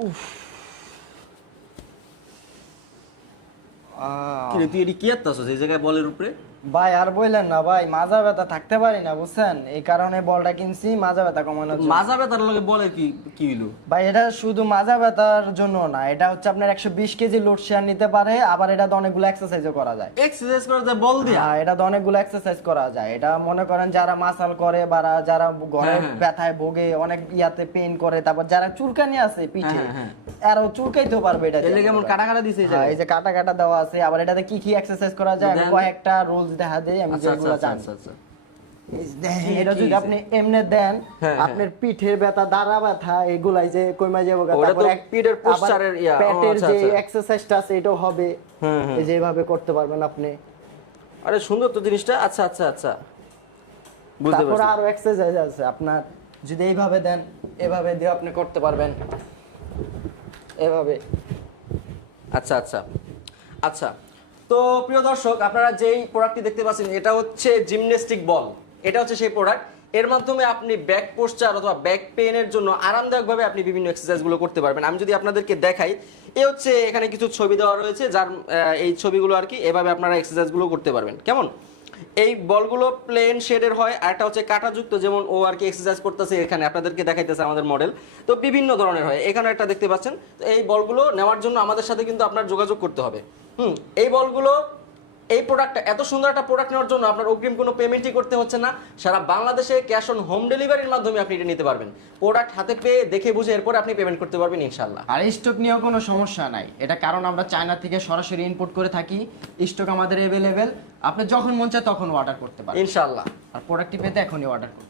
কি রে, তুই এটি কি আত্তাছস এই জায়গায় বলের উপরে? ভাই আর বললেন না ভাই, মাজা ব্যথা থাকতে পারি না বুঝছেন, এই কারণে বলটা কিনছি মাজা ব্যথা কমানোর জন্য। মাজা ব্যথার লগে বলের কি কি হইলো? ভাই এটা শুধু মাজা ব্যথার জন্য না, এটা হচ্ছে আপনার 120 কেজি লোড শেয়ার নিতে পারে, আবার এটা অনেকগুলো এক্সারসাইজও করা যায়। এক্সারসাইজ করা যায় বল দিয়া? হ্যাঁ, এটা অনেকগুলো এক্সারসাইজ করা যায়। এটা মনে করেন যারা মাসাল করে বা যারা ঘরে ব্যথায় ভোগে, অনেক ইয়াতে পেইন করে, তারপর যারা চুলকানি আছে পিঠে আরো চুলকাইতেও পারবে এটা দিয়ে। এলে কেমন কাটা কাটা দিছে এই হ্যাঁ, জায়গায়? এই যে কাটা কাটা দেওয়া আছে। আবার এটাতে কি কি এক্সারসাইজ করা যায় আমি কয়েকটা রুলস দেখা দেই, আমি যেগুলো জানি। এটা যদি আপনি এমনে দেন, আপনার পিঠের ব্যথা, দাঁড়া ব্যথা, এগুলাই যে কইমা যাবো। তারপর পিঠের পোস্টারের পেটের যে এক্সারসাইজটা আছে এটাও হবে, এই যে এইভাবে করতে পারবেন আপনি। আরে সুন্দর তো জিনিসটা। আচ্ছা আচ্ছা আচ্ছা, বুঝতে তারপর পারছি। আরো এক্সারসাইজ আছে আপনার, যদি এইভাবে দেন, এভাবে দিয়ে আপনি করতে পারবেন, এভাবে। আচ্ছা আচ্ছা আচ্ছা, তো প্রিয় দর্শক, আপনারা যেই প্রোডাক্টটি দেখতে পাচ্ছেন এটা হচ্ছে জিমন্যাস্টিক বল। এটা হচ্ছে সেই প্রোডাক্ট, এর মাধ্যমে আপনি ব্যাক পোস্চার অথবা ব্যাক পেইনের জন্য আরামদায়কভাবে আপনি বিভিন্ন এক্সারসাইজগুলো করতে পারবেন। আমি যদি আপনাদেরকে দেখাই, এ হচ্ছে এখানে কিছু ছবি দেওয়া রয়েছে, যার এই ছবিগুলো আর কি, এভাবে আপনারা এক্সারসাইজগুলো করতে পারবেন। কেমন? এই বলগুলো প্লেন শেডের হয়, আর একটা হচ্ছে কাঁটাযুক্ত, যেমন ও আর কি এক্সারসাইজ করতেছে এখানে আপনাদেরকে দেখাইতেছে আমাদের মডেল। তো বিভিন্ন ধরনের হয়, এখানে একটা দেখতে পাচ্ছেন। তো এই বলগুলো নেওয়ার জন্য আমাদের সাথে কিন্তু আপনার যোগাযোগ করতে হবে। এই বলগুলো, এই প্রোডাক্টটা, এত সুন্দর একটা প্রোডাক্ট নেওয়ার জন্য আপনার অগ্রিম কোনো পেমেন্টই করতে হচ্ছে না। সারা বাংলাদেশে ক্যাশ অন হোম ডেলিভারির মাধ্যমে আপনি এটা নিতে পারবেন। প্রোডাক্ট হাতে পেয়ে দেখে বুঝে এরপরে আপনি পেমেন্ট করতে পারবেন ইনশাল্লাহ। আর স্টক নিয়েও কোনো সমস্যা নাই, এটা কারণ আমরা চায়না থেকে সরাসরি ইম্পোর্ট করে থাকি, স্টক আমাদের অ্যাভেলেবেল, আপনি যখন মন চায় তখন অর্ডার করতে পারেন ইনশাল্লাহ। আর প্রোডাক্টটি পেতে এখনই অর্ডার করুন।